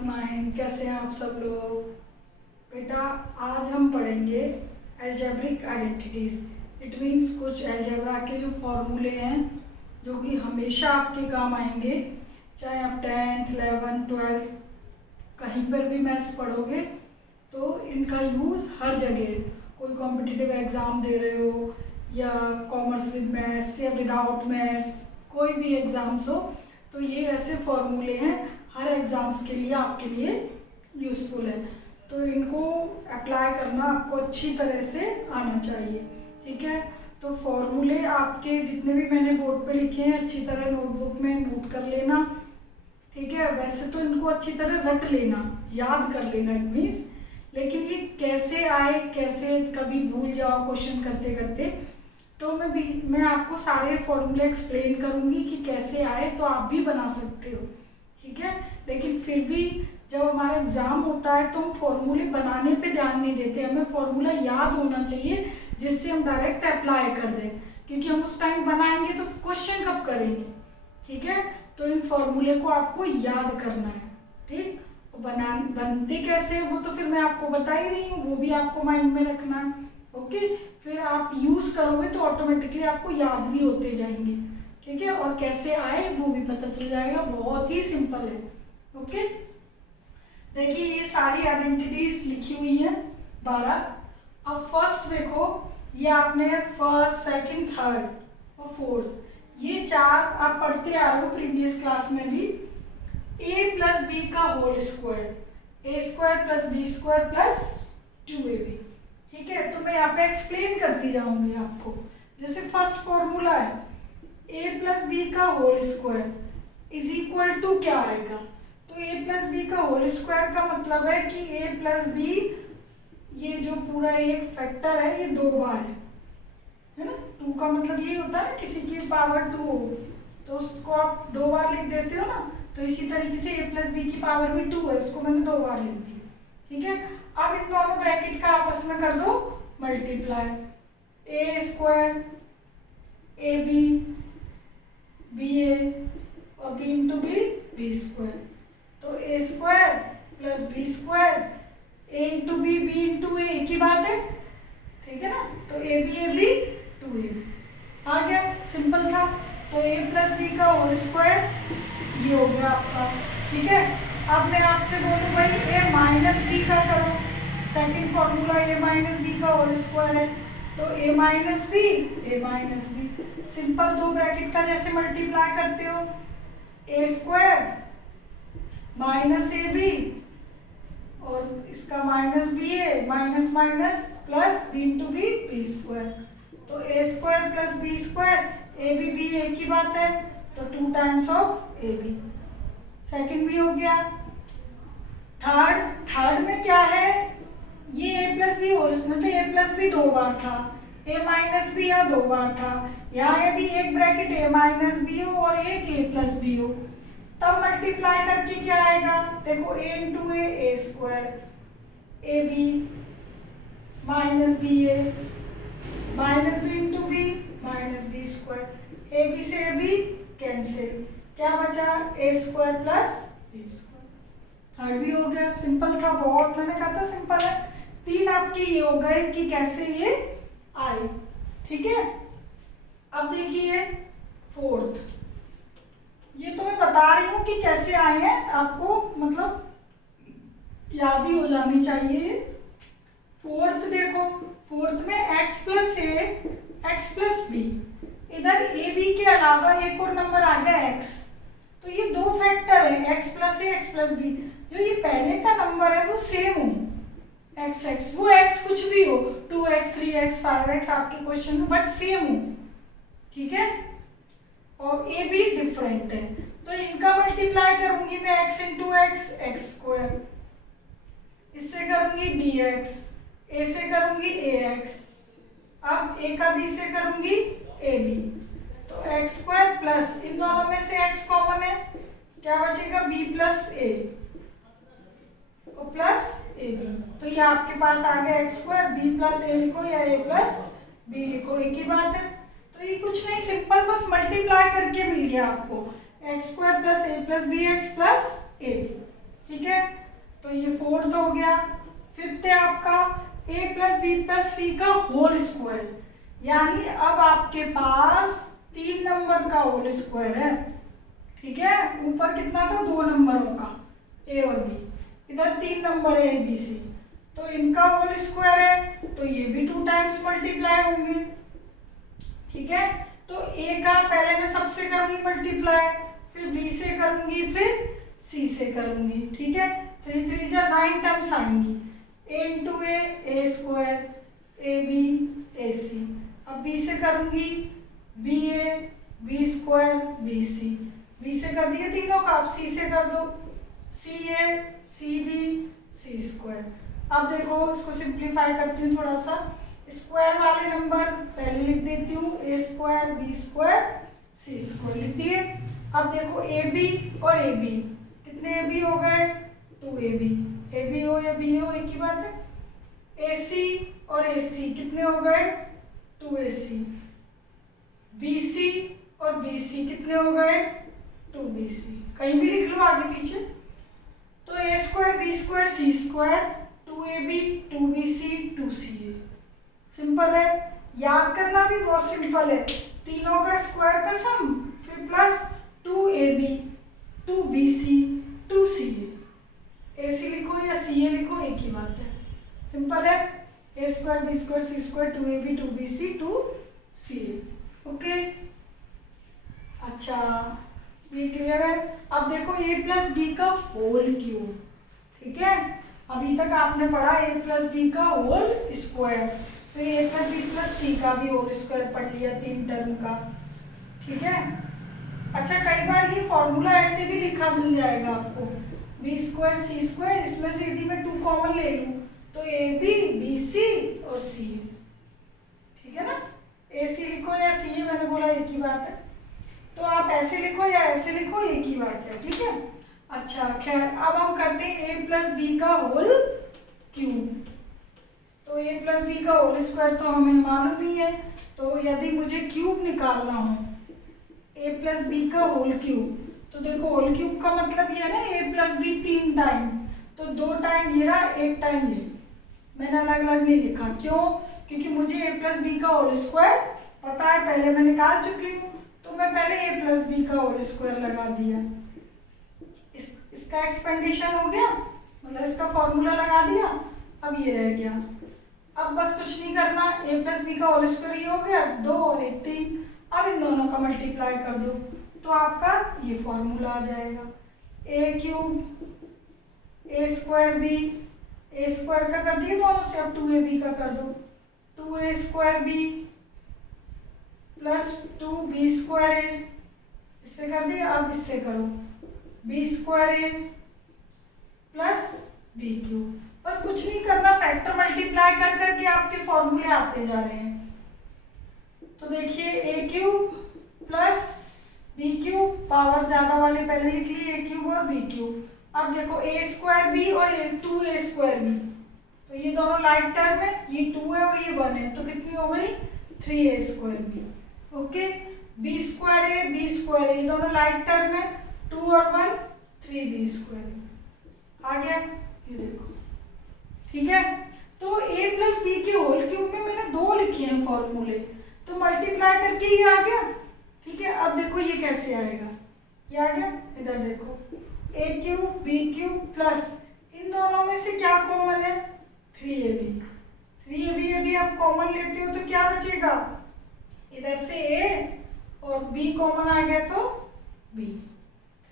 Class 9। कैसे हैं आप सब लोग? बेटा आज हम पढ़ेंगे एल्जेब्रिक आइडेंटिटीज। इट मीन्स कुछ एल्जेब्रा के जो फॉर्मूले हैं जो कि हमेशा आपके काम आएंगे, चाहे आप 10th 11th 12th कहीं पर भी मैथ्स पढ़ोगे तो इनका यूज़ हर जगह, कोई कॉम्पिटिटिव एग्ज़ाम दे रहे हो या कॉमर्स विद मैथ्स या विदाउट मैथ्स, कोई भी एग्ज़ाम्स हो तो ये ऐसे फॉर्मूले हैं हर एग्ज़ाम्स के लिए आपके लिए यूज़फुल है। तो इनको अप्लाई करना आपको अच्छी तरह से आना चाहिए, ठीक है। तो फॉर्मूले आपके जितने भी मैंने बोर्ड पे लिखे हैं अच्छी तरह नोटबुक में नोट कर लेना, ठीक है। वैसे तो इनको अच्छी तरह रट लेना, याद कर लेना इट मीन्स, लेकिन ये कैसे आए, कैसे कभी भूल जाओ क्वेश्चन करते करते, तो मैं आपको सारे फॉर्मूले एक्सप्लेन करूंगी कि कैसे आए तो आप भी बना सकते हो, ठीक है। लेकिन फिर भी जब हमारा एग्जाम होता है तो हम फॉर्मूले बनाने पे ध्यान नहीं देते, हमें फॉर्मूला याद होना चाहिए जिससे हम डायरेक्ट अप्लाई कर दें, क्योंकि हम उस टाइम बनाएंगे तो क्वेश्चन कब करेंगे, ठीक है। तो इन फॉर्मूले को आपको याद करना है, ठीक। बनते कैसे वो तो फिर मैं आपको बता ही रही हूँ, वो भी आपको माइंड में रखना है, ओके। फिर आप यूज करोगे तो ऑटोमेटिकली आपको याद भी होते जाएंगे, ठीक है। और कैसे आए वो भी पता चल जाएगा, बहुत ही सिंपल है, ओके। देखिए ये सारी आइडेंटिटीज लिखी हुई हैं 12। अब फर्स्ट देखो, ये आपने फर्स्ट सेकंड थर्ड और फोर्थ ये चार आप पढ़ते आ रहे हो प्रीवियस क्लास में भी। a प्लस बी का whole square, a square plus B square plus 2ab, ठीक है। तो मैं यहाँ पे एक्सप्लेन करती जाऊंगी आपको। जैसे फर्स्ट फॉर्मूला है a प्लस बी का whole square is equal to क्या आएगा, तो a प्लस बी का होल स्क्वायर का मतलब है कि a प्लस बी ये जो पूरा एक फैक्टर है ये 2 बार है ना। 2 का मतलब ये होता है ना किसी की पावर 2 हो तो उसको आप 2 बार लिख देते हो ना, तो इसी तरीके से a प्लस बी की पावर भी 2 है, इसको मैंने 2 बार लिख दी, ठीक है। अब इन दोनों ब्रैकेट का आपस में कर दो multiply, a square A B B A और b into B B square, तो a square plus B square a into B B into A एक ही बात है, ठीक है ना। तो ए बी 2ab आ गया, सिंपल था। तो a प्लस बी का होल स्क्वायर ये हो गया आपका, ठीक है। अब मैं आपसे बोलूँ भाई a माइनस बी का करो, second formula a minus B का होल स्क्वायर है, तो a minus B simple 2 bracket का जैसे मल्टीप्लाई करते हो, a square minus A B और इसका माइनस बी ए minus minus plus B into B B square, तो a square plus B square A B एक ही बात है, तो 2 times of A B. Second भी हो गया। थर्ड में क्या है, ये a plus B whole square, तो a प्लस बी 2 बार था, a माइनस बी यहाँ 2 बार था, यहाँ यदि एक ब्रैकेट a माइनस बी हो और एक a प्लस बी हो तब मल्टीप्लाई करके क्या आएगा, देखो a into A square A B minus B A minus B into B minus B square, A B से ए बी कैंसिल, क्या बचा a square plus B square. Third भी हो गया, सिंपल था बहुत, मैंने कहा था सिंपल है। 3 आपके ये हो गए कि कैसे ये आए, ठीक है। अब देखिए फोर्थ, ये तो मैं बता रही हूँ कि कैसे आए हैं, आपको मतलब याद ही हो जानी चाहिए। फोर्थ देखो, फोर्थ में x plus A x plus B, इधर ए बी के अलावा एक और नंबर आ गया x, तो ये 2 फैक्टर है x plus A x plus B, जो ये पहले का नंबर है वो सेम हो x वो x कुछ भी हो 2x 3x 5x आपके क्वेश्चन में, बट सेम हो, ठीक है। और ए बी डिफरेंट है, तो इनका मल्टीप्लाई करूंगी मैं x इंटू एक्स स्क्वायर, इससे करूंगी बी एक्स, ए से करूंगी ए एक्स, अब ए का बी से करूंगी ए बी, तो एक्स स्क्वायर प्लस इन दोनों में से x कॉमन है, क्या बचेगा b plus A plus a b, तो ये आपके पास आ गया x square, B plus a लिखो या ए प्लस बी लिखो एक ही बात है। तो ये कुछ नहीं, सिंपल बस मल्टीप्लाई करके मिल गया आपको x square plus A plus b x plus a b, ठीक है। ये फोर्थ हो गया। फिफ्थ है आपका a प्लस बी प्लस सी का होल स्क्वायर, यानी अब आपके पास 3 नंबर का होल स्क्वायर है। ठीक है, ऊपर कितना था 2 नंबरों का a और b, इधर 3 नंबर है a b c, तो इनका होल स्क्वायर है तो ये भी 2 टाइम्स मल्टीप्लाई होंगे। ठीक है, तो a का पहले मैं सबसे करूंगी मल्टीप्लाई, फिर b से करूंगी, फिर c से करूंगी। ठीक है, 3 3 जा 9 टर्म्स आएंगी, a into a square, A B A C. अब b से करूंगी बी ए B square B C, b से कर दिए तीनों का, अब c से कर दो, सी a C B C square. अब देखो इसको सिंप्लीफाई करती हूँ थोड़ा सा, स्क्वायर वाले नंबर पहले लिख देती हूँ, a square B square C square लिख दिए। अब देखो ए बी और ए बी, कितने ए बी हो गए 2 ए बी, ए बी हो या बी हो एक ही बात है। ए सी और ए सी कितने हो गए 2 ए सी, बी सी और बी सी कितने हो गए 2 बी सी, कहीं भी लिख लो आगे पीछे। तो ए square B square C square 2 A B 2 B C 2 C A. Simple है, याद करना भी बहुत सिंपल है, तीनों का स्क्वायर का सम फिर plus 2 A B 2 B C 2 C a c लिखो या सी ए लिखो एक ही बात है, सिंपल है। A square B square C square 2 A B 2 B C 2 C A. Okay, अच्छा ये क्लियर है। अब देखो a प्लस बी का होल क्यूब, ठीक है, अभी तक आपने पढ़ा a प्लस बी का होल स्क्वायर, फिर a प्लस बी प्लस सी का भी होल स्क्वायर पढ़ लिया 3 टर्म का। ठीक है, अच्छा कई बार ये फॉर्मूला ऐसे भी लिखा मिल जाएगा आपको, बी स्क्वायर सी स्क्वायर, इसमें से यदि मैं 2 कॉमन ले लूँ तो ए बी बी सी और सी ए। ठीक है ना, ए सी लिखो या सी ए, मैंने बोला एक ही बात है, तो आप ऐसे लिखो या ऐसे लिखो एक ही बात है। ठीक है, अच्छा खैर अब हम करते हैं ए प्लस बी का होल क्यूब। तो ए प्लस बी का होल स्क्वायर तो हमें मालूम ही है, तो यदि मुझे क्यूब निकालना हो ए प्लस बी का होल क्यूब, तो देखो होल क्यूब का मतलब ये है ना ए प्लस बी 3 टाइम, तो 2 टाइम ये रहा 1 टाइम ये, मैंने अलग अलग नहीं लिखा, क्यों, क्योंकि मुझे ए प्लस बी का होल स्क्वायर पता है, पहले मैं निकाल चुकी हूँ, तो मैं पहले ए प्लस बी का होल स्क्वायर लगा दिया, इसका एक्सपेंडेशन हो गया, मतलब इसका फॉर्मूला लगा दिया, अब ये रह गया। अब बस कुछ नहीं करना, ए प्लस बी का होल स्क्वायर ये हो गया 2 और 1 3, अब इन दोनों का मल्टीप्लाई कर दो तो आपका ये फॉर्मूला आ जाएगा, ए क्यूब ए स्क्वायर बी, ए स्क्वायर का कर दिया दोनों से, अब 2 ए बी का कर दो, 2 A square B plus 2 B square A, इससे कर दिया, अब इससे करो B square A plus B cube, बस कुछ नहीं करना, फैक्टर मल्टीप्लाई कर करके आपके फॉर्मूले आते जा रहे हैं। तो देखिए A cube plus B cube, power ज्यादा वाले पहले लिख लिए ए क्यूब और बी क्यूब, अब देखो ए स्क्वायर बी और 2 ए स्क्वायर बी, तो ये दोनों लाइक टर्म है, ये 2 है और ये 1 है, तो कितनी हो गई 3 A square B. Okay, B square A B square, ये दोनों लाइक टर्म है, 2 और 1 3 बी स्क्वायर आ गया, ये देखो। ठीक है, तो a प्लस बी के होल क्यूब में मैंने 2 लिखे हैं फॉर्मूले, तो मल्टीप्लाई करके ये आ गया। ठीक है, अब देखो ये कैसे आएगा, ये आ गया, इधर देखो a cube B cube plus इन दोनों में से क्या कॉमन है 3ab, 3ab यदि आप कॉमन लेते हो तो क्या बचेगा, इधर से a और b कॉमन आ गया तो b,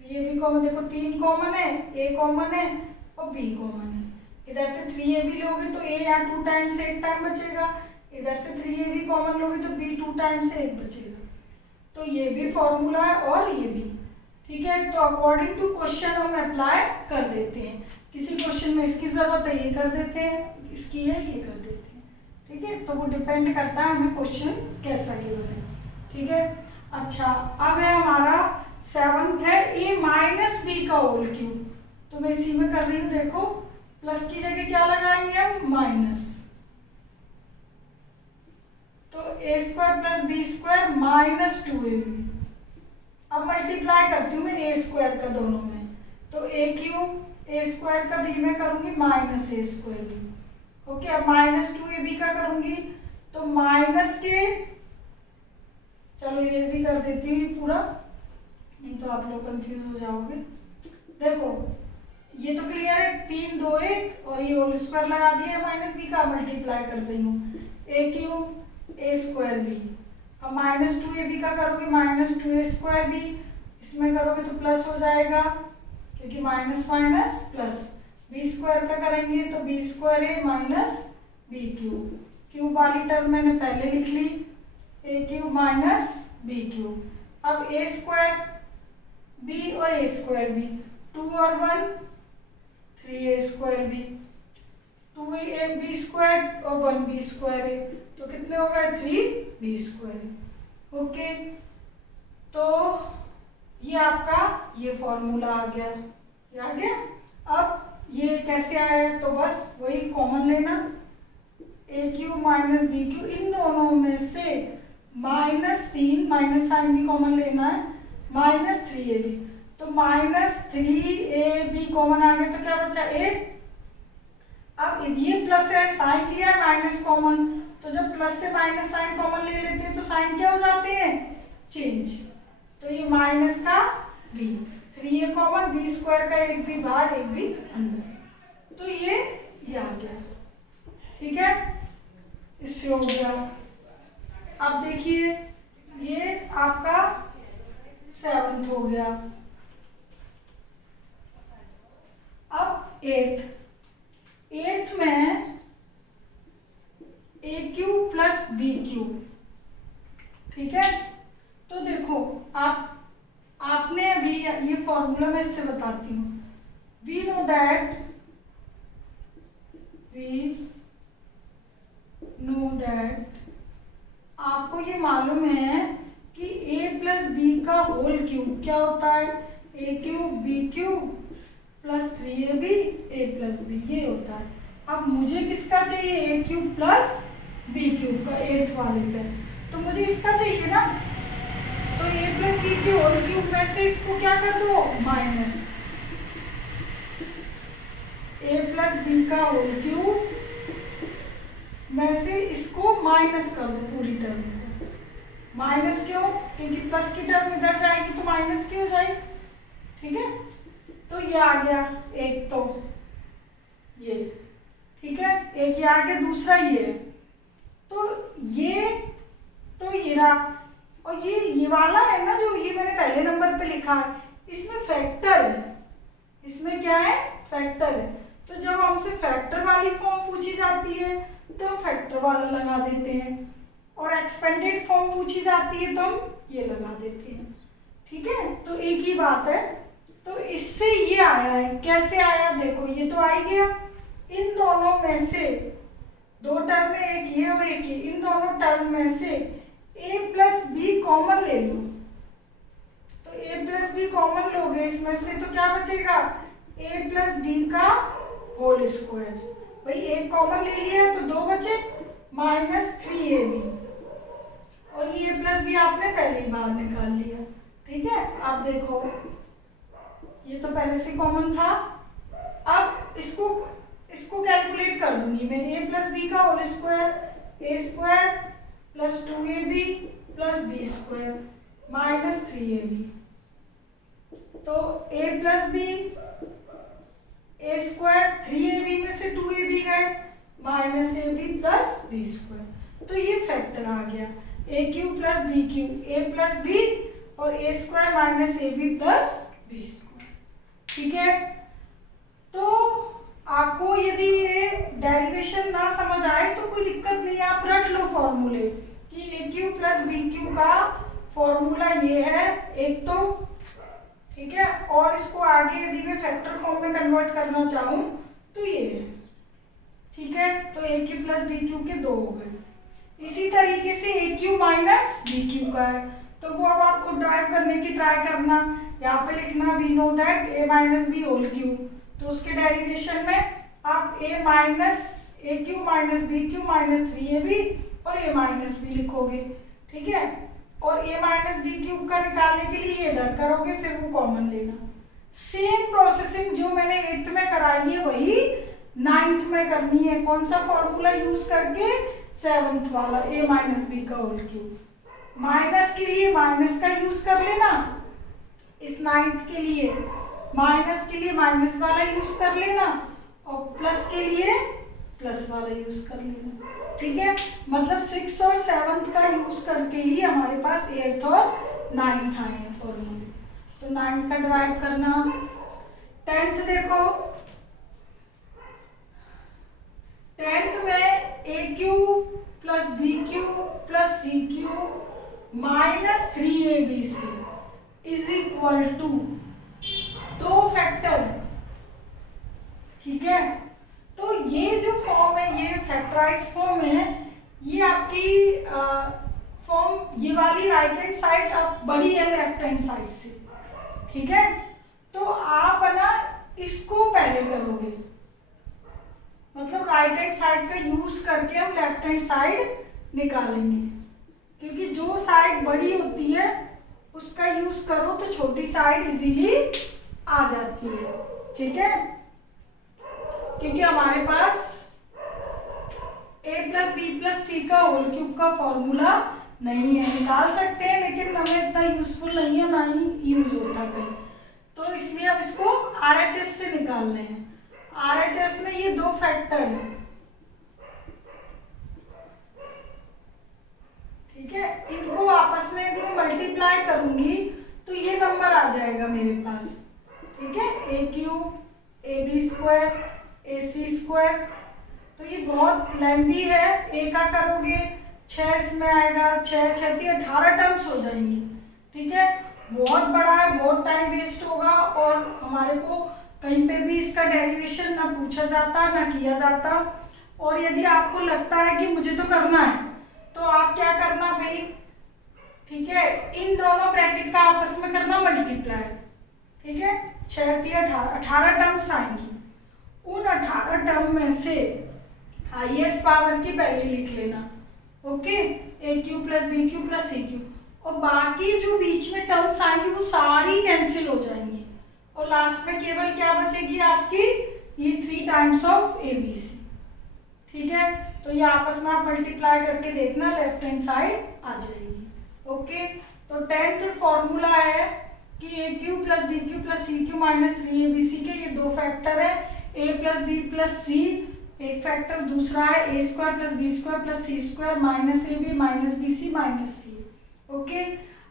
3ab कॉमन, देखो 3 कॉमन है, a कॉमन है और b कॉमन है, इधर से 3ab लोगे तो a या 2 टाइम्स 1 टाइम बचेगा, इधर से 3ab कॉमन लोगे तो b 2 टाइम्स से 1 बचेगा, तो ये भी फॉर्मूला है और ये भी। ठीक है, तो अकॉर्डिंग टू क्वेश्चन हम अप्लाई कर देते हैं, किसी क्वेश्चन में इसकी जरूरत है ये कर देते हैं, इसकी है ये कर देते हैं। ठीक है, तो वो डिपेंड करता है हमें क्वेश्चन कैसा गिवन है। ठीक है, अच्छा अब है हमारा 7th है a माइनस बी का होल क्यूब, तो मैं इसी में कर रही हूँ, देखो प्लस की जगह क्या लगाएंगे हम माइनस, तो ए square plus B square minus 2ab। अब मल्टीप्लाई करती हूँ मैं ए स्क्वायर का दोनों में, तो ए क्यूब ए स्क्वायर का बी में करूंगी माइनस ए स्क्वायर बी। ओके, अब माइनस 2ab का करूंगी तो माइनस के, चलो इरेज ही कर देती हूँ पूरा, नहीं तो आप लोग कंफ्यूज हो जाओगे। देखो ये तो क्लियर है, 3 2 1 और ये होल स्क्वायर लगा दिया माइनस बी का, मल्टीप्लाई कर रही हूँ ए क्यूब ए स्क्वायर बी। अब माइनस 2ab का करोगे माइनस 2a स्क्वायर बी, इसमें करोगे तो प्लस हो जाएगा क्योंकि minus minus plus. B square का करेंगे तो b square a minus b cube, cube वाली टर्म मैंने पहले लिख ली, a cube minus b cube. अब ए स्क्वायर बी और ए स्क्वायर बी, 2 और 1 3a square B, 2ab square और 1b स्क्वायर है तो कितने हो गए 3b स्क्वायर। ओके, तो ये आपका ये फॉर्मूला आ गया, ये आ गया। अब ये कैसे आया, तो बस वही कॉमन लेना, ए क्यूब माइनस बी क्यूब, इन दोनों में से -3 माइनस साइन भी कॉमन लेना है, -3ab, तो -3ab कॉमन आ गया तो क्या बचा a। अब ये प्लस है, साइन लिया है माइनस कॉमन, तो जब प्लस से माइनस साइन कॉमन ले लेते हैं तो साइन क्या हो जाते हैं, चेंज। तो ये माइनस का b, 3a common, b square का एक भी बाहर एक भी अंदर, तो ये आ गया। ठीक है, इससे हो गया। अब देखिए ये आपका 7th हो गया। अब 8th में A cube plus B cube. ठीक है, तो देखो आपने अभी ये फॉर्मूला मैं इससे बताती हूँ। वी नो दैट आपको ये मालूम है कि a प्लस बी का होल क्यूब क्या होता है, A cube B cube plus 3ab a plus B, ये होता है। अब मुझे किसका चाहिए, A cube plus B cube का 8th वाले पे, तो मुझे इसका चाहिए ना, तो a प्लस बी के होल क्यूब में से इसको क्या कर दो माइनस, a प्लस बी का होल क्यूब में से इसको माइनस कर दो पूरी टर्म को। माइनस क्यों, क्योंकि प्लस की टर्म इधर जाएगी तो माइनस की हो जाएगी। ठीक है, तो ये आ गया एक, तो ये ठीक है, एक ये आ गया, दूसरा ये है, तो ये रहा। और ये वाला है ना जो ये मैंने पहले नंबर पे लिखा है, इसमें फैक्टर है, इसमें क्या है फैक्टर है। तो जब हमसे फैक्टर वाली फॉर्म पूछी जाती है तो हम फैक्टर वाला लगा देते हैं, और एक्सपेंडेड फॉर्म पूछी जाती है तो हम ये लगा देते हैं। ठीक है, तो एक ही बात है। तो इससे ये आया है, कैसे आया, देखो ये तो आ ही गया। इन दोनों में से दो टर्म में, एक ये और एक ये, इन दोनों टर्म में से a प्लस बी कॉमन ले लो, तो a प्लस बी कॉमन लोगे इसमें से तो क्या बचेगा, a प्लस बी का होल स्क्वायर। भाई एक कॉमन ले लिया तो दो बचे, -3ab, और ये a प्लस बी आपने पहले ही बाहर निकाल लिया। ठीक है, अब देखो ये तो पहले से कॉमन था। अब इसको कैलकुलेट कर दूंगी मैं, a प्लस बी का whole square, a square plus 2ab plus b square -3ab, तो a plus b, a square 3ab में से 2ab गए, -ab प्लस b स्क्वायर, तो ये फैक्टर आ गया, a cube plus b cube, a plus b और a square -ab plus b square. ठीक है, तो आपको यदि ये डेरिवेशन ना समझ आए तो कोई दिक्कत नहीं, आप रट लो फॉर्मूले कि A cube plus B cube का फॉर्मूला ये है एक तो। ठीक है, और इसको आगे यदि मैं फैक्टर फॉर्म में कन्वर्ट करना चाहूँ तो ये है। ठीक है, तो ए क्यूब प्लस बी क्यूब के 2 हो गए। इसी तरीके से ए क्यूब माइनस बी क्यूब का है, तो वो अब आपको ड्राइव करने की ट्राई करना, यहाँ पे लिखना we know that a minus b whole cube, तो उसके डेरिवेशन में आप a cube minus b cube -3ab और a माइनस बी लिखोगे। ठीक है, और a माइनस बी क्यूब का निकालने के लिए ये इधर करोगे, फिर वो कॉमन लेना, सेम प्रोसेसिंग जो मैंने 8th में कराई है वही 9th में करनी है। कौन सा फॉर्मूला यूज करके? 7th वाला, a माइनस बी का होल क्यूब। माइनस के लिए माइनस का यूज कर लेना, इस 9th के लिए माइनस के लिए माइनस वाला यूज कर लेना, और प्लस के लिए प्लस वाला यूज कर लेना। ठीक है, मतलब 6 और 7th का यूज करके ही हमारे पास 8th और 9th आए हैं फॉर्मूले। तो 9th का डिराइव करना। 10th देखो, 10th में A cube plus B cube plus C cube minus 3abc is equal to 2 factor. ठीक है, तो ये जो फॉर्म है, ये फैक्टराइज फॉर्म है, ये आपकी फॉर्म ये वाली राइट हैंड साइड अब बड़ी है लेफ्ट हैंड साइड से। ठीक है, तो आप ना इसको पहले करोगे, मतलब राइट हैंड साइड का यूज करके हम लेफ्ट हैंड साइड निकालेंगे, क्योंकि जो साइड बड़ी होती है उसका यूज करो तो छोटी साइड इजीली आ जाती है। ठीक है, क्योंकि हमारे पास a प्लस बी प्लस सी का होल क्यूब का फॉर्मूला नहीं है। निकाल सकते हैं लेकिन हमें इतना यूजफुल नहीं है, ना ही यूज होता कहीं, तो इसलिए हम इसको RHS से निकाल रहे हैं। RHS में ये 2 फैक्टर है। ठीक है, इनको आपस में भी मल्टीप्लाई करूंगी तो ये नंबर आ जाएगा मेरे पास। ठीक है, A cube AB square AC square, तो ये बहुत लेंथी है। ए का करोगे 6 इसमें आएगा, 6 6 18 टर्म्स हो जाएंगी। ठीक है, बहुत बड़ा है, बहुत टाइम वेस्ट होगा और हमारे को कहीं पे भी इसका डेरिवेशन ना पूछा जाता ना किया जाता। और यदि आपको लगता है कि मुझे तो करना है तो आप क्या करना भाई, ठीक है, इन दोनों ब्रैकेट का आपस में करना मल्टीप्लाई। ठीक है, 6 18 टर्म्स आएंगी। उन 18 टर्म में से हाईएस्ट पावर की पहले लिख लेना। Okay, A cube plus B cube plus C cube, और बाकी जो बीच में टर्म्स आएंगी वो सारी कैंसिल हो जाएंगी और लास्ट में केवल क्या बचेगी आपकी, ये 3 टाइम्स ऑफ ABC। ठीक है, तो ये आपस में आप मल्टीप्लाई करके देखना, लेफ्ट हैंड साइड आ जाएगी। ओके, तो 10th फॉर्मूला है कि A cube plus B cube plus C cube minus 3abc के ये 2 फैक्टर है। a plus B plus C एक फैक्टर, दूसरा है A square plus B square plus C square minus AB minus BC minus C। Okay,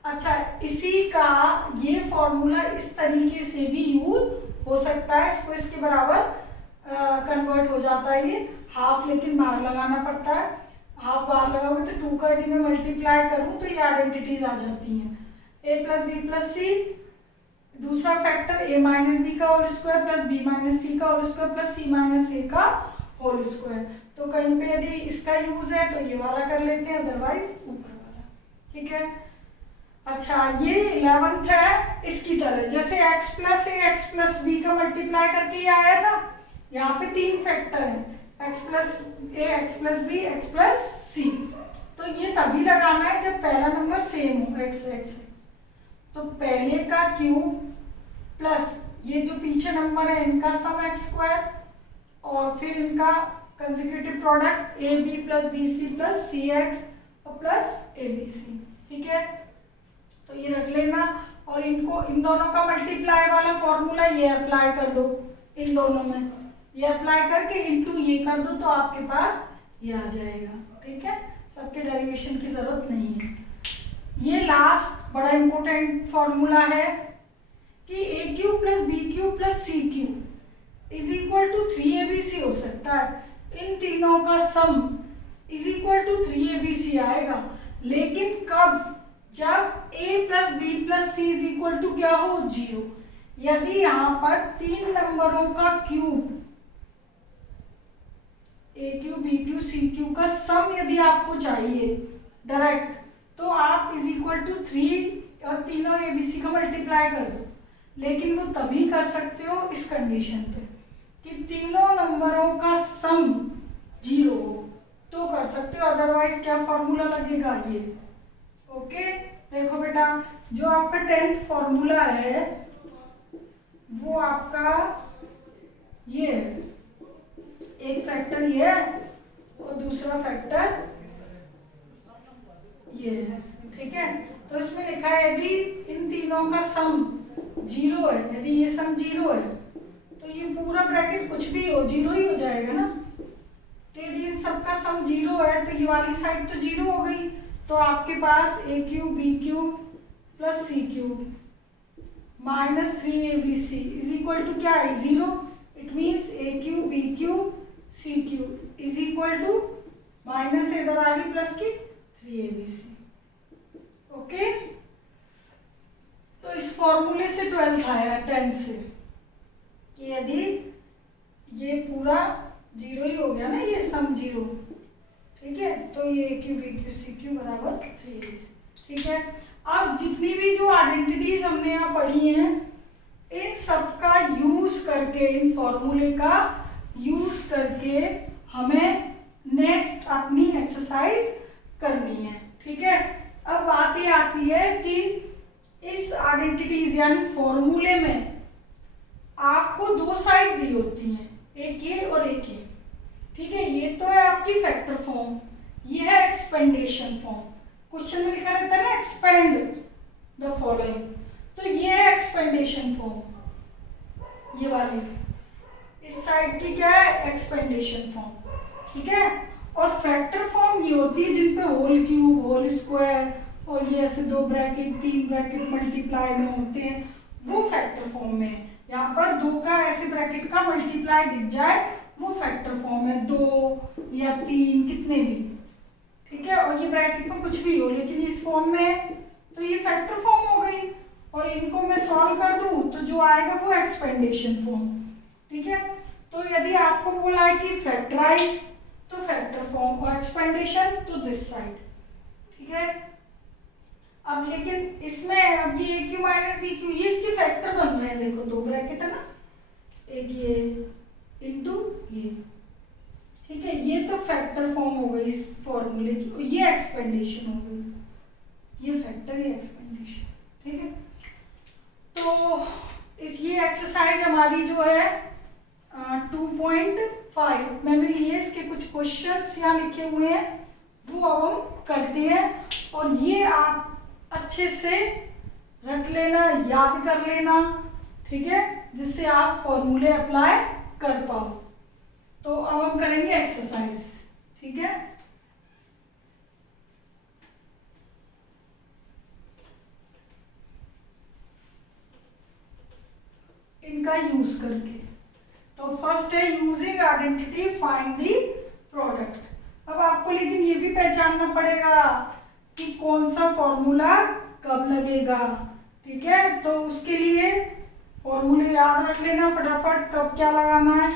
अच्छा, इसी का ये फॉर्मूला इस तरीके से भी यूज हो सकता है, इसको इसके बराबर कन्वर्ट हो जाता है ये हाफ, लेकिन बाहर लगाना पड़ता है। हाफ बाहर लगाओगे तो 2 का यदि मैं मल्टीप्लाई करूं तो ये आइडेंटिटीज आ जाती हैं। a plus B plus C, दूसरा फैक्टर a माइनस बी का whole square plus b minus C का whole square plus c minus a का होल स्क्वायर। तो कहीं पे यदि इसका यूज है तो ये वाला कर लेते हैं, अदरवाइज ऊपर वाला। ठीक है, अच्छा, ये 11th है इसकी तरह, जैसे x plus a x plus b का मल्टीप्लाई करके ये आया था, यहाँ पे 3 फैक्टर है, x plus a x plus b x plus c। तो ये तभी लगाना है जब पहला नंबर सेम हो, x x x। तो पहले का क्यूब प्लस ये जो पीछे नंबर है इनका सम x स्क्वायर, और फिर इनका consecutive product a b plus b c plus c x और प्लस ए बी सी। ठीक है, तो ये रख लेना, और इनको इन दोनों का मल्टीप्लाई वाला फॉर्मूला ये अप्लाई कर दो, इन दोनों में ये अप्लाई करके इनटू ये कर दो तो आपके पास ये आ जाएगा। ठीक है, सबके डेरिवेशन की जरूरत नहीं है। ये लास्ट बड़ा इंपॉर्टेंट फॉर्मूला है कि A cube plus B cube plus C cube is equal to 3abc हो सकता है। इन तीनों का सम इज इक्वल टू 3abc आएगा, लेकिन कब, जब a plus B plus c is equal to क्या हो, 0। यदि यहाँ पर 3 नंबरों का cube a cube B cube C cube का सम यदि आपको चाहिए डायरेक्ट, तो आप इज इक्वल टू 3 और तीनों abc का मल्टीप्लाई कर दो। लेकिन वो तभी कर सकते हो इस कंडीशन पे कि तीनों नंबरों का सम 0 हो तो कर सकते हो, अदरवाइज क्या फॉर्मूला लगेगा ये। ओके, देखो बेटा, जो आपका 10th फॉर्मूला है वो आपका ये एक फैक्टर ये है और दूसरा फैक्टर ये है, ठीक है। तो इसमें लिखा है यदि इन तीनों का सम 0 है, यदि ये सम 0 है तो ये पूरा ब्रैकेट कुछ भी हो 0 ही हो जाएगा ना। तो यदि इन सबका सम 0 है तो ये वाली साइड तो 0 हो गई, तो आपके पास A cube B cube plus C cube minus 3abc is equal to क्या है 0। It means A cube B cube C cube is equal to minus से इधर आ गई प्लस की 3abc। ओके, तो इस फॉर्मूले से 12th आया 10 से कि यदि ये पूरा 0 ही हो गया ना, ये सम 0, ठीक है, तो ये A cube B cube C cube बराबर 3abc, ठीक है। अब जितनी भी जो आइडेंटिटीज हमने यहाँ पढ़ी हैं इन सबका यूज करके, इन फॉर्मूले का यूज करके हमें नेक्स्ट अपनी एक्सरसाइज करनी है, ठीक है। अब बात ये आती है कि इस आइडेंटिटीज यानी फॉर्मूले में आपको दो साइड दी होती हैं, एक ये और एक ये, ठीक है। ये तो है आपकी फैक्टर फॉर्म, ये है एक्सपेंडेशन फॉर्म। क्वेश्चन में लिखा रहता है ना एक्सपेंड द फॉलोइंग, तो ये है एक्सपेंडेशन फॉर्म, ये वाली इस साइड की क्या है एक्सपेंडेशन फॉर्म, ठीक है। और फैक्टर फॉर्म ये होती है जिन पे होल क्यूब होल स्क्वायर और ये ऐसे 2 ब्रैकेट 3 ब्रैकेट मल्टीप्लाई में होते हैं, वो फैक्टर फॉर्म में। यहाँ पर 2 का ऐसे ब्रैकेट का मल्टीप्लाई दिख जाए वो फैक्टर फॉर्म है, 2 या 3 कितने भी, ठीक है। और ये ब्रैकेट में कुछ भी हो लेकिन इस फॉर्म में है तो ये फैक्टर फॉर्म हो गई। और इनको मैं सॉल्व कर दूं तो जो आएगा वो एक्सपेंडेशन फॉर्म, ठीक है। तो यदि आपको बोला है कि फैक्टराइज तो फैक्टर फॉर्म और एक्सपेंडेशन तो दिस साइड, ठीक है। अब लेकिन इसमें अब ये a cube minus b cube ये इसके फैक्टर बन रहे हैं, देखो 2 ब्रैकेट है ना, एक ये इंटू ये, ठीक है। ये तो फैक्टर फॉर्म हो गई इस फॉर्मूले की, ये एक्सपेंडेशन हो गई, ये फैक्टर ये एक्सपेंडेशन, ठीक है। तो इस ये एक्सरसाइज हमारी जो है 2.5 मैंने लिए, इसके कुछ क्वेश्चंस यहाँ लिखे हुए हैं वो अब हम करते हैं। और ये आप अच्छे से रट लेना, याद कर लेना, ठीक है, जिससे आप फॉर्मूले अप्लाई कर पाओ। तो अब हम करेंगे एक्सरसाइज, ठीक है। इनका यूज करके, तो फर्स्ट है using identity find the product. अब आपको लेकिन ये भी पहचानना पड़ेगा कि कौन सा फॉर्मूला कब लगेगा, ठीक है। तो उसके लिए फॉर्मूले याद रख लेना फटाफट, कब क्या लगाना है।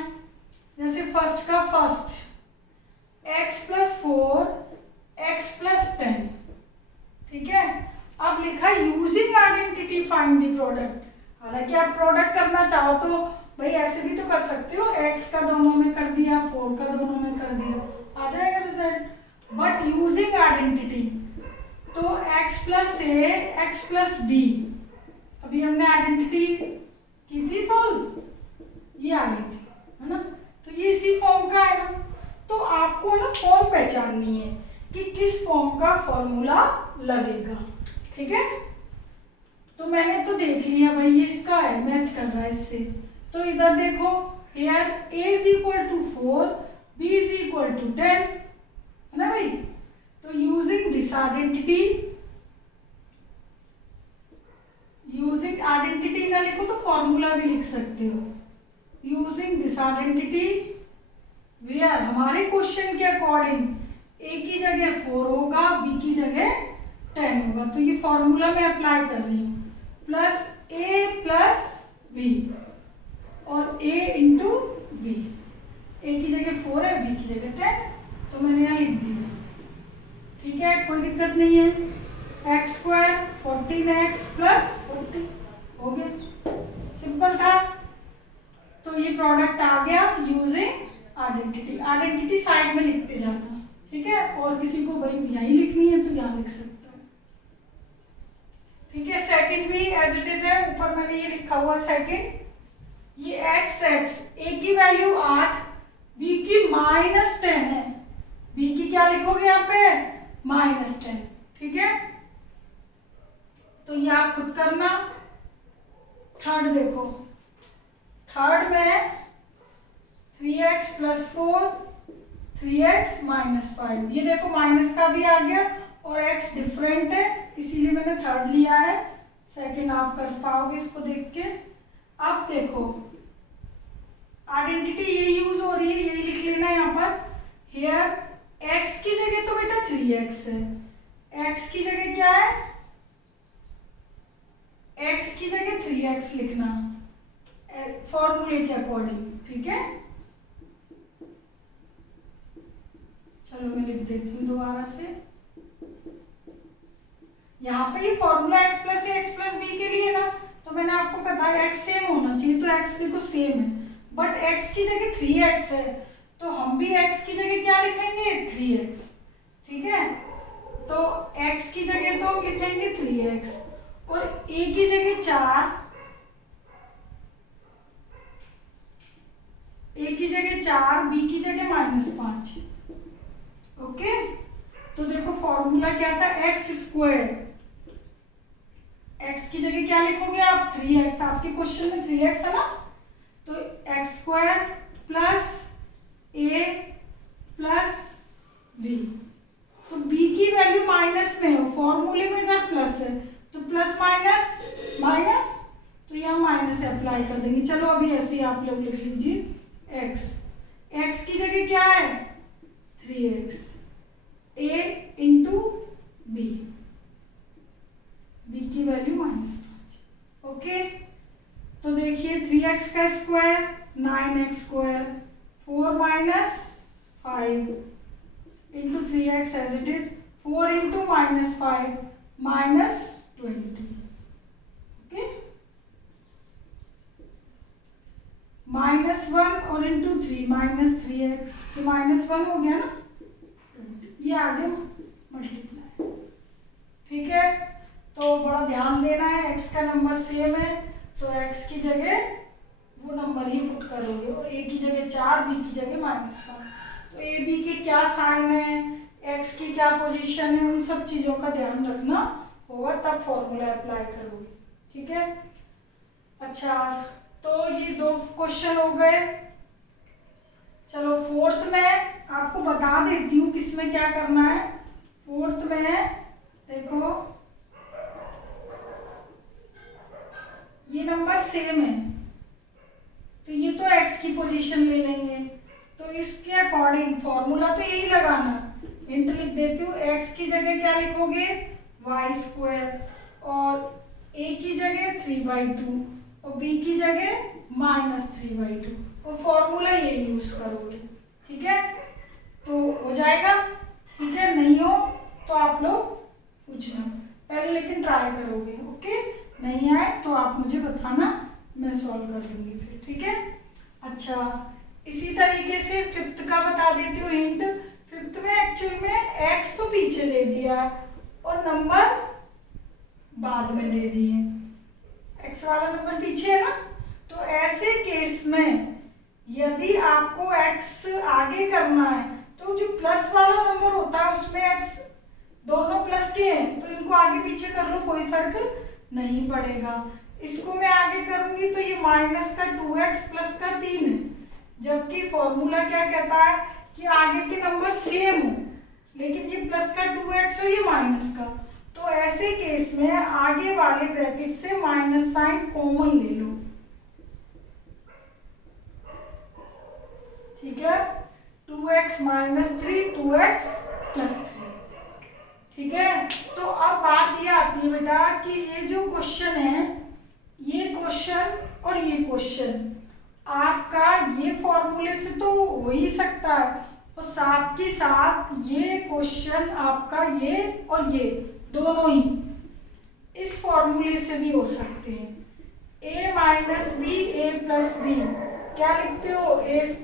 जैसे फर्स्ट का फर्स्ट x + 4 x + 10, ठीक है। अब लिखा using identity find the product. हालांकि आप प्रोडक्ट करना चाहो तो भाई ऐसे भी तो कर सकते हो, x का दोनों में कर दिया 4 का दोनों में कर दिया, आ जाएगा रिजल्ट। बट यूजिंग आइडेंटिटी तो x + a x + b, अभी हमने आइडेंटिटी की थी सॉल्व, ये आ गई थी है ना, तो ये इसी फॉर्म का है ना। तो आपको ना फॉर्म पहचाननी है कि किस फॉर्म का फॉर्मूला लगेगा, ठीक है। तो मैंने तो देख लिया भाई ये इसका है, मैच कर रहा है इससे। तो इधर देखो here a = 4 b = 10 है ना भाई। तो यूजिंग दिस आइडेंटिटी ना लिखो तो फॉर्मूला भी लिख सकते हो। यूजिंग दिस आइडेंटिटी वेयर हमारे क्वेश्चन के अकॉर्डिंग a की जगह 4 होगा, b की जगह 10 होगा। तो ये फॉर्मूला मैं अप्लाई कर रही हूँ, प्लस a + b और a × b, a की जगह 4 है b की जगह 10, तो मैंने यहाँ लिख दिया, ठीक है, कोई दिक्कत नहीं है। x² 14x + 40 हो गया, सिंपल था। तो ये प्रोडक्ट आ गया यूजिंग आइडेंटिटी। आइडेंटिटी साइड में लिखते जाना, ठीक है। और किसी को भाई यहीं लिखनी है तो यहाँ लिख सकता है, ठीक है। सेकंड भी एज इट इज है, ऊपर मैंने ये लिखा हुआ सेकंड, ये एक्स ए की वैल्यू 8, बी की -10 है, बी की क्या लिखोगे यहाँ पे -10, ठीक है। तो ये आप खुद करना। थर्ड देखो, थर्ड में 3x + 4 3x - 5, ये देखो माइनस का भी आ गया और x डिफरेंट है इसीलिए मैंने थर्ड लिया है। सेकंड आप कर पाओगे इसको देख के। अब देखो आइडेंटिटी ये यूज हो रही है, यही लिख लेना है यहाँ पर। हियर x की जगह तो बेटा 3x है, x की जगह क्या है, x की जगह 3x लिखना फॉर्मूले के अकॉर्डिंग, ठीक है। चलो मैं लिख देती हूँ दोबारा से। यहाँ पे ये formula x + a x + b के लिए ना, तो मैंने आपको बताया x सेम होना चाहिए, तो x देखो सेम है, बट x की जगह 3x है, तो हम भी x की जगह क्या लिखेंगे 3x, ठीक है। तो x की जगह तो हम लिखेंगे 3x और a की जगह 4, a की जगह 4, b की जगह -5, ओके। तो देखो फॉर्मूला क्या था, x², x की जगह क्या लिखोगे आप 3x, आपके क्वेश्चन में 3x है ना, तो x² + a + b, तो b की वैल्यू माइनस में है, फॉर्मूले में इधर प्लस है, तो प्लस माइनस, तो यहाँ माइनस अप्लाई कर देंगे। चलो अभी ऐसे ही आप लोग लिख लीजिए x की जगह क्या है 3x, a × b, b की वैल्यू -5, ओके। तो देखिए 3x का square 9x², 4 - 5 × 3x as it is, 4 × -5 -20, okay. -1 और × 3 -3x, तो -1 हो गया ना, ये आगे मल्टीप्लाई, ठीक है। तो बड़ा ध्यान देना है, x का नंबर सेम है तो x की जगह वो नंबर ही पुट करोगे, और a की जगह 4, b की जगह -5, तो a b के क्या साइन है, x की क्या पोजीशन है, उन सब चीजों का ध्यान रखना होगा, तब फॉर्मूला अप्लाई करोगे, ठीक है। अच्छा तो ये 2 क्वेश्चन हो गए। चलो फोर्थ में आपको बता देती हूँ किसमें क्या करना है। फोर्थ में देखो ये नंबर सेम है, तो ये तो x की पोजीशन ले लेंगे, तो इसके अकॉर्डिंग फॉर्मूला तो यही लगाना। हिंट लिख देती हूँ, x की जगह क्या लिखोगे y² और a की जगह 3/2 और b की जगह -3/2, और फॉर्मूला ये यूज करोगे, ठीक है। तो हो जाएगा, ठीक है। नहीं हो तो आप लोग पूछना पहले, लेकिन ट्राई करोगे, ओके। नहीं आए तो आप मुझे बताना, मैं सॉल्व कर दूंगी फिर, ठीक है। अच्छा इसी तरीके से फिफ्थ का बता देती हूँ हिंट। फिफ्थ में एक्चुअल में x तो पीछे दे दिया और नंबर बाद में दे दिए, x वाला नंबर पीछे है ना, तो ऐसे केस में यदि आपको x आगे करना है तो जो प्लस वाला नंबर होता है उसमें x दोनों प्लस के हैं, तो इनको आगे पीछे कर लो, कोई फर्क नहीं पड़ेगा। इसको मैं आगे करूंगी तो ये -2x प्लस का 3 है, जबकि फॉर्मूला क्या कहता है कि आगे के नंबर सेम हो, लेकिन ये प्लस का 2x और ये माइनस का, तो ऐसे केस में आगे वाले ब्रैकेट से माइनस साइन कॉमन ले लो, ठीक है। 2x - 3 2x + 3, ठीक है। तो अब बात ये आती है बेटा कि ये जो क्वेश्चन है, ये क्वेश्चन और ये क्वेश्चन आपका ये फॉर्मूले से तो हो ही सकता है, और साथ के साथ ये क्वेश्चन आपका ये और ये दोनों ही इस फॉर्मूले से भी हो सकते हैं। a - b a + b क्या लिखते हो, a² -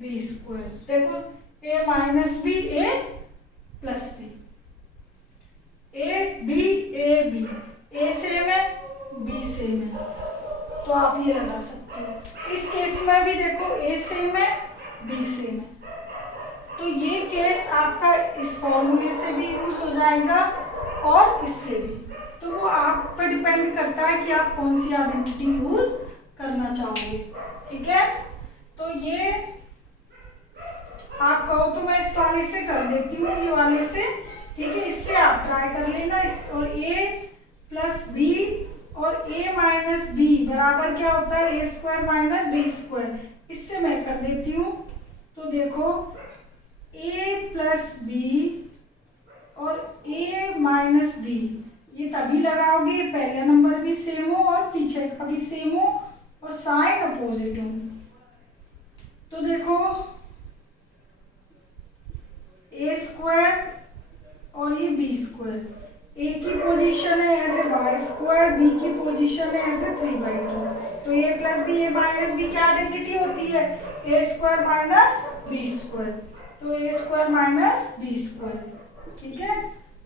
b², देखो a - b a + b, a b a b, a same है b सेम है, तो आप ये लगा सकते हो। इस केस में भी देखो ए सेम है बी सेम है, तो ये केस आपका इस फॉर्मूले से भी यूज हो जाएगा और इससे भी। तो वो आप पर डिपेंड करता है कि आप कौन सी आइडेंटिटी यूज करना चाहोगे। ठीक है, तो ये आप कहो तो मैं इस वाले से कर देती हूँ, ये वाले से। ठीक है, इससे आप ट्राई कर लेना। इस और a प्लस बी और a माइनस बी बराबर क्या होता है, a square minus B square. इससे मैं कर देती हूँ। तो देखो a प्लस बी और a माइनस बी, ये तभी लगाओगे पहला नंबर भी सेम हो और पीछे का भी सेम हो और साइन अपोजिट हो। तो देखो a स्क्वायर और ये बी स्क्वायर, a की पोजीशन है as a y square, b की पोजीशन है एज ए 3/2। तो a plus b a minus b क्या आइडेंटिटी होती है, a square minus B square. तो a square minus B square. ठीक है,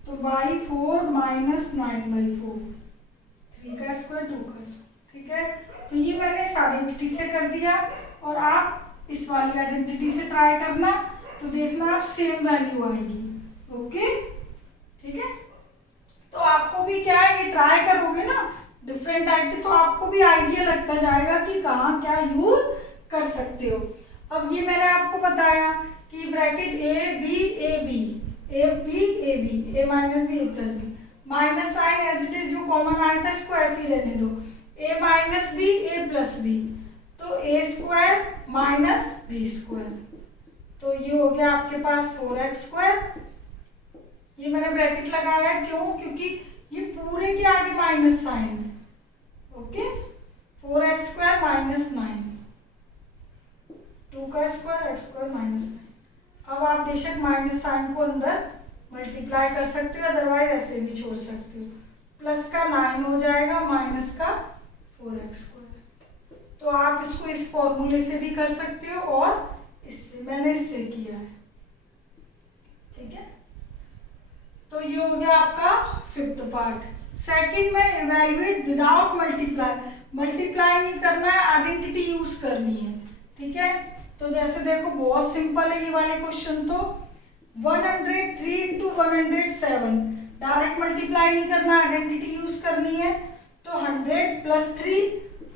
तो y4 माइनस 9/4, 3 का स्क्वायर 2 का स्क्वायर। ठीक है, तो ये मैंने इस आइडेंटिटी से कर दिया और आप इस वाली आइडेंटिटी से ट्राई करना, तो देखना आप सेम वैल्यू आएगी। ओके, ठीक है, तो आपको भी क्या है, ये ट्राई करोगे ना डिफरेंट आइडेंटिटी, तो आपको भी आइडिया लगता जाएगा कि कहाँ क्या यूज कर सकते हो। अब ये मैंने आपको बताया कि bracket a B A B A B A B, A minus B a plus b, minus sign as it is जो कॉमन आया था इसको ऐसे ही रहने दो, a minus B a plus b, तो ए स्क्वायर माइनस बी स्क्वायर। तो ये हो गया आपके पास 4x स्क्वायर। ये मैंने ब्रैकेट लगाया है क्यों, क्योंकि ये पूरे के आगे माइनस साइन है। ओके, 4x स्क्वायर माइनस 9, 2 का स्क्वायर x स्क्वायर माइनस 9। अब आप बेशक माइनस साइन को अंदर मल्टीप्लाई कर सकते हो, अदरवाइज ऐसे भी छोड़ सकते हो। प्लस का 9 हो जाएगा, माइनस का 4x स्क्वायर। तो आप इसको इस फॉर्मूले से भी कर सकते हो और इससे, मैंने इससे किया है। ठीक है, तो ये हो गया आपका फिफ्थ पार्ट। सेकंड में इवैल्यूएट विदाउट मल्टीप्लाई, मल्टीप्लाई नहीं करना है, आइडेंटिटी यूज करनी है। ठीक है, तो जैसे देखो बहुत सिंपल है ये वाले क्वेश्चन। तो 103 इंटू 107 डायरेक्ट मल्टीप्लाई नहीं करना, आइडेंटिटी यूज करनी है। तो 100 प्लस 3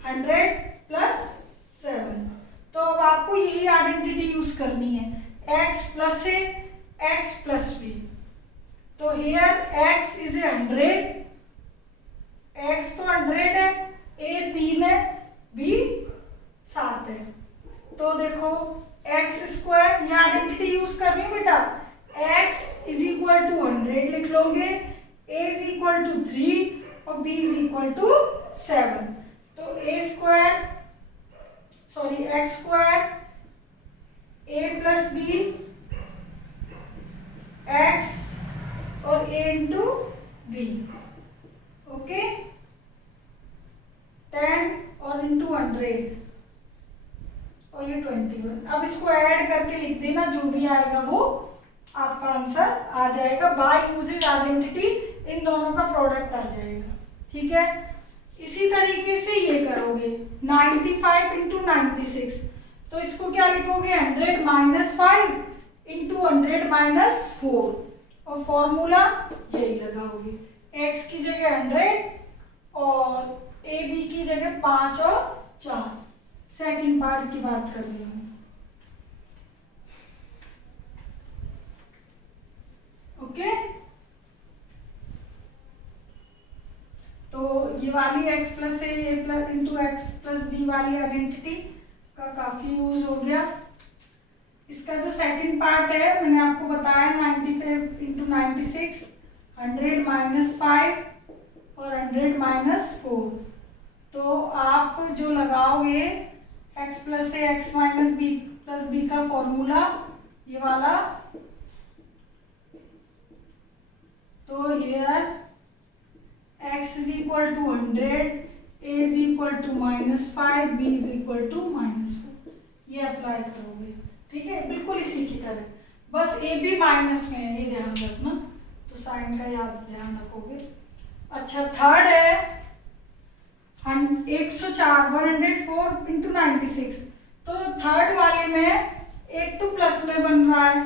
100 प्लस 7। तो अब आपको यही आइडेंटिटी यूज करनी है, x plus a x plus b। तो हियर x इज 100, x तो 100 है, a 3 है, b 7 है। तो देखो x स्क्वायर, ये आइडेंटिटी यूज करनी है बेटा, x इज इक्वल टू 100 लिख लोगे, a इज इक्वल टू 3 और b इज इक्वल टू 7। तो a square sorry x square a plus b x और a इंटू बी। ओके, 10 और इंटू 100 और ये 21। अब इसको ऐड करके लिख देना, जो भी आएगा वो आपका आंसर आ जाएगा। बाय यूजिंग आइडेंटिटी इन दोनों का प्रोडक्ट आ जाएगा। ठीक है, इसी तरीके से ये करोगे 95 इंटू 96। तो इसको क्या लिखोगे, 100 माइनस 5 इंटू 100 माइनस 4 और फॉर्मूला यही लगाओगे, x की जगह 100 और a b की जगह 5 और 4। सेकंड पार्ट की बात कर रही हूँ। ओके, तो ये वाली x प्लस ए plus into X plus B वाली आइडेंटिटी का काफी यूज हो गया। इसका जो सेकंड पार्ट है मैंने आपको बताया 95 इंटू 96, 100 माइनस 5 और 100 माइनस 4। तो आप जो लगाओगे x plus A X minus B plus B का फॉर्मूला ये वाला, तो here x is equal to 100, a is equal to -5, b is equal to -4, ये अप्लाई करोगे। ठीक है, बिल्कुल इसी की तरह, बस a भी माइनस में है, ये ध्यान रखना। तो साइन का याद ध्यान रखोगे। अच्छा, थर्ड है 104 104 इंटू 96। तो थर्ड वाले में एक तो प्लस में बन रहा है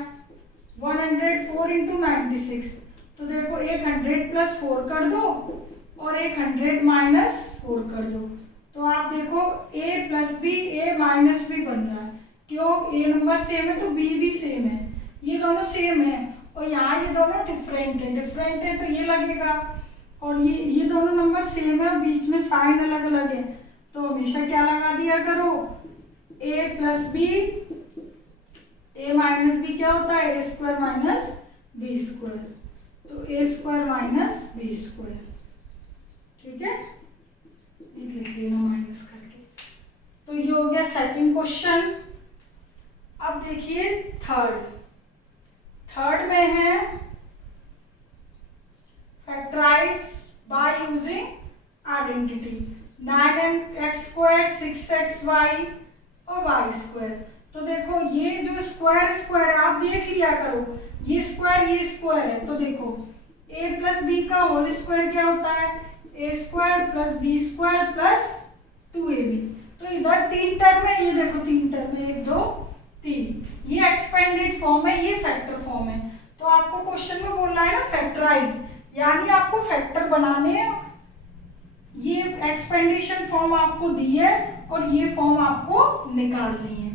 104 इंटू 96। तो देखो एक 100 प्लस 4 कर दो और एक 100 माइनस 4 कर दो। तो आप देखो a plus b a minus b बन रहा है। क्यों? a नंबर सेम है तो b भी सेम है, ये दोनों सेम है और यहाँ ये दोनों डिफरेंट है तो ये लगेगा। और ये दोनों नंबर सेम है, बीच में साइन अलग अलग है, तो हमेशा क्या लगा दिया करो a plus b, a minus b क्या होता है a square minus B square, तो a square minus B square. ठीक है, लिख लेना माइनस करके। तो ये हो गया सेकंड क्वेश्चन। अब देखिए थर्ड में है factorise by using identity 9x² 6xy और y²। तो देखो ये जो स्क्वायर है आप देख लिया करो, ये स्क्वायर है, तो देखो a प्लस बी का होल स्क्वायर क्या होता है a square plus B square plus 2ab। तो इधर 3 टर्म है, ये देखो 3 टर्म है 1 2 3, ये एक्सपेंडेड फॉर्म है, ये फैक्टर फॉर्म है। तो आपको क्वेश्चन में बोलना है ना फैक्टराइज, यानी आपको फैक्टर बनाने हैं। ये एक्सपेंडेशन फॉर्म आपको दी है और ये फॉर्म आपको निकालनी है।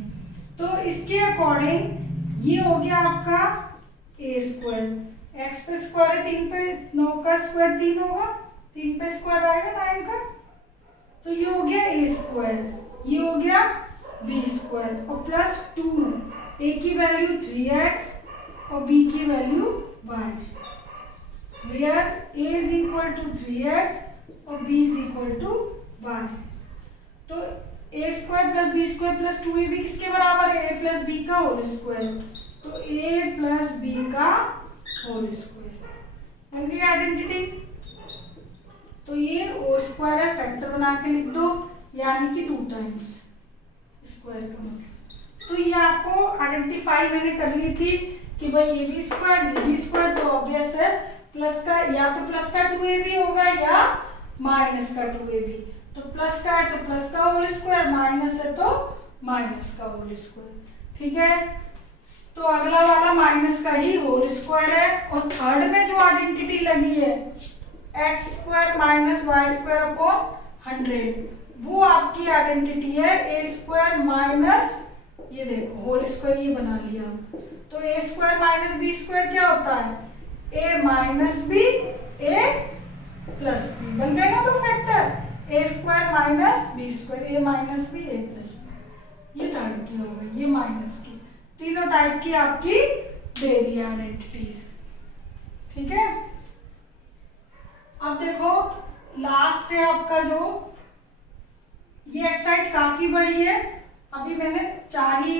तो इसके अकॉर्डिंग ये हो गया आपका a स्क्वायर, x पे स्क्वायर है 3 पे, 9 का स्क्वायर 3 होगा, 3 पे स्क्वायर आएगा 9 का, तो ये हो गया a स्क्वायर, ये हो गया b स्क्वायर और प्लस 2, a की वैल्यू 3x और b की value y, where a is equal to 3x और b is equal to y। तो a square plus B square plus 2ab किसके बराबर है a प्लस b का होल स्क्वायर, तो a प्लस b का होल स्क्वायर बन गई आइडेंटिटी। तो ये ओ स्क्वायर है, फैक्टर बना के लिख दो, यानी कि 2 टाइम्स स्क्वायर का मतलब। तो ये आपको आइडेंटिफाई मैंने कर ली थी कि भाई ये भी स्क्वायर तो ऑब्वियस है प्लस का, या तो प्लस का 2ab होगा या माइनस का 2ab। तो प्लस का है तो प्लस का होल स्क्वायर, माइनस है तो माइनस का होल स्क्वायर। ठीक है, तो अगला वाला माइनस का ही होल स्क्वायर है। और थर्ड में जो आइडेंटिटी लगी है x square minus y square upon 100, वो आपकी आइडेंटिटी है a स्क्वायर माइनस, ये देखो होल स्क्वायर ये बना लिया, तो a square minus B square क्या होता है a minus b a plus b, बन गए ना दो factor, a square minus B square a minus b a plus B. ये टाइप की हो गई, ये माइनस की, तीनों टाइप की आपकी दे दी आइडेंटिटीज। ठीक है, अब देखो लास्ट है आपका जो, ये एक्सरसाइज काफी बड़ी है, अभी मैंने 4 ही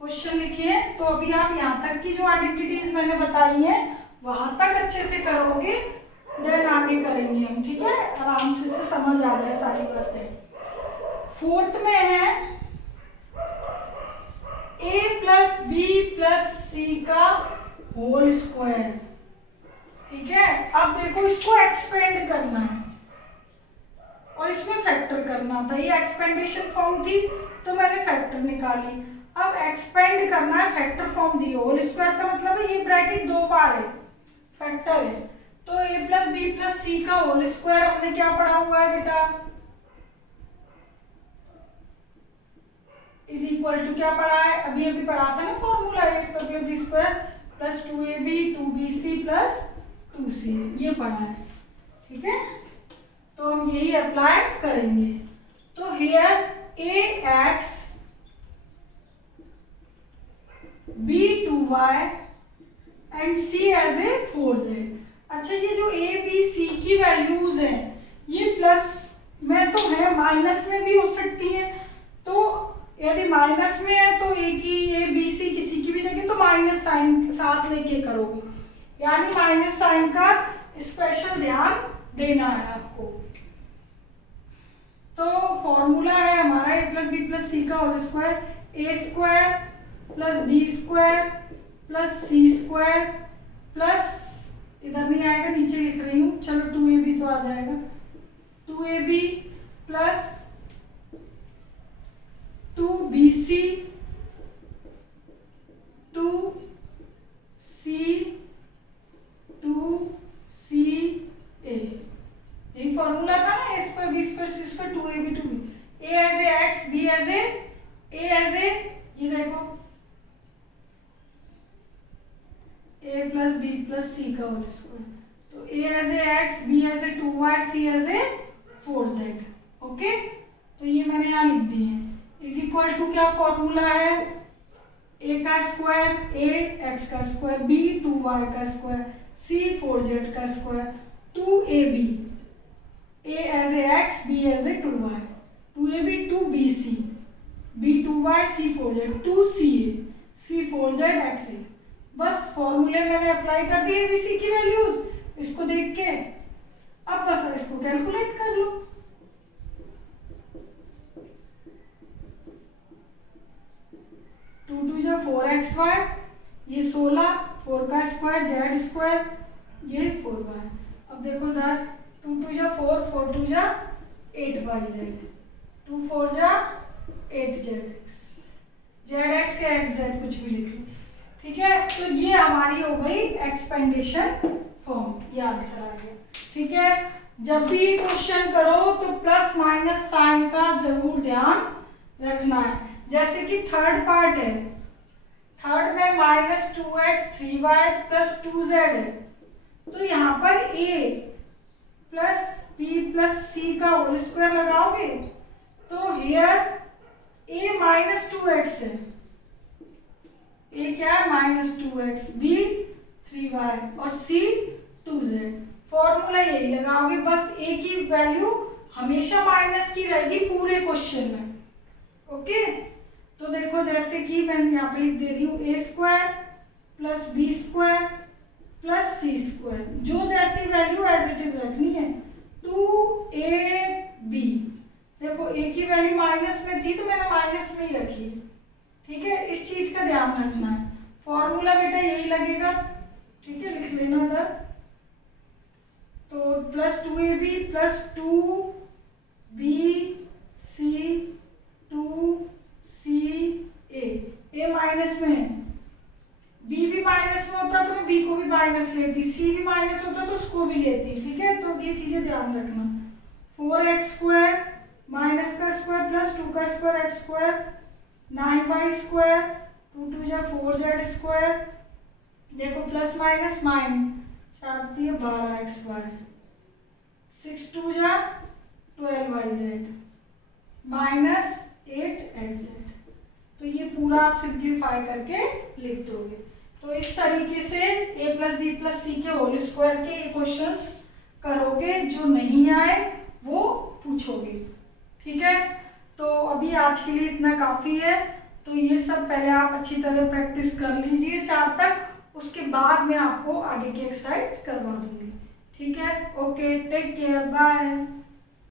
क्वेश्चन लिखे हैं, तो अभी आप यहाँ तक की जो आइडेंटिटीज मैंने बताई हैं वहां तक अच्छे से करोगे, देन आगे करेंगे हम। ठीक है, आराम से समझ आ जाए सारी बातें। फोर्थ में है a प्लस बी प्लस सी का होल स्क्वायर। ठीक है, अब देखो इसको एक्सपेंड करना है और इसमें फैक्टर करना था, ये एक्सपेंडेशन फॉर्म थी तो मैंने फैक्टर निकाली। अब एक्सपेंड करना है, फैक्टर फॉर्म दी, होल स्क्वायर का मतलब है ये ब्रैकेट 2 बार है, फैक्टर है, तो a प्लस बी प्लस सी का होल स्क्वायर हमने क्या पढ़ा हुआ है बेटा, इज इक्वल टू क्या पढ़ा है, अभी पढ़ा था ना formula, a square plus B square plus 2ab 2bc plus 2c, ये पढ़ा है। ठीक है, तो हम यही अप्लाई करेंगे। तो here ax b2y and c as A 4z। अच्छा, ये जो a b c की वैल्यूज हैं ये प्लस में तो है, माइनस में भी हो सकती है, तो यदि माइनस में है तो a की a b c किसी की भी जगह तो माइनस साइन साथ लेके करोगे, यानी माइनस साइन का स्पेशल ध्यान देना है आपको। तो फॉर्मूला है हमारा a प्लस बी प्लस सी का whole square, a square plus B square plus C square plus, इधर नहीं आएगा नीचे लिख रही हूँ, चलो 2ab तो आ जाएगा, 2ab plus 2BC 2C 2CA, यही फॉर्मूला था ना, A square B square C square 2AB 2B, A as A X B as A, ये देखो a प्लस बी प्लस सी का होल स्क्वायर, तो a as A X B as A 2y C as A 4z। Okay, तो ये मैंने यहाँ लिख दिए हैं। इज इक्वल टू क्या फॉर्मूला है, a का स्क्वायर a x का स्क्वायर b 2y का स्क्वायर c 4z का square 2ab, a as A x b as A 2y 2ab 2bc b 2y c 4z 2ca c 4z xa। बस फॉर्मूले मैंने अप्लाई कर दिए एबीसी की वैल्यूज, इसको देख के अब बस इसको कैलकुलेट कर लो। टू टू जा 4xy, ये 16, 4 का स्क्वायर जेड स्क्वायर, ये 4y। अब देखो इधर 2 टू जा 4, 4 टू जा 8yz, 2 4 जा 8zx, zx या xz कुछ भी लिख लो, ठीक है। तो ये हमारी हो गई एक्सपेंडेशन फॉर्म, ये आंसर आ गया, ठीक है। जब भी क्वेश्चन करो तो प्लस माइनस साइन का जरूर ध्यान रखना है। जैसे कि थर्ड पार्ट है, थर्ड में -2x 3y प्लस 2z है, तो यहाँ पर a plus b plus c का होल स्क्वायर लगाओगे तो हियर a -2x है, a क्या है -2x, b 3y और c 2z। फॉर्मूला यही लगाओगे, बस a की वैल्यू हमेशा माइनस की रहेगी पूरे क्वेश्चन में। ओके, तो देखो जैसे कि मैं यहाँ पे लिख दे रही हूँ a square plus b square plus c square, जो जैसी वैल्यू एज इट इज रखनी है। 2ab, देखो a की वैल्यू माइनस में थी तो मैंने माइनस में ही रखी, ठीक है, इस चीज का ध्यान रखना है। फॉर्मूला बेटा यही लगेगा, ठीक है, लिख लेना इधर। तो plus 2ab plus 2bc 2ca, a minus में है, b भी माइनस में होता तो मैं b को भी माइनस लेती, c भी माइनस होता तो उसको भी लेती, ठीक है। तो ये चीजें ध्यान रखना। 4x स्क्वायर माइनस का स्क्वायर प्लस 2 का square x square 9y square 2 2 जा 4z स्क्वायर, देखो प्लस माइनस माइन चाहती है 12xy, 6 2 जा 12yz माइनस 8xz। तो ये पूरा आप सिंप्लीफाई करके लिख दोगे। तो इस तरीके से a प्लस बी प्लस सी के होल स्क्वायर के क्वेश्चंस करोगे, जो नहीं आए वो पूछोगे, ठीक है। तो अभी आज के लिए इतना काफ़ी है। तो ये सब पहले आप अच्छी तरह प्रैक्टिस कर लीजिए 4 तक, उसके बाद मैं आपको आगे की एक्सरसाइज करवा दूंगी, ठीक है। Okay, take care, bye.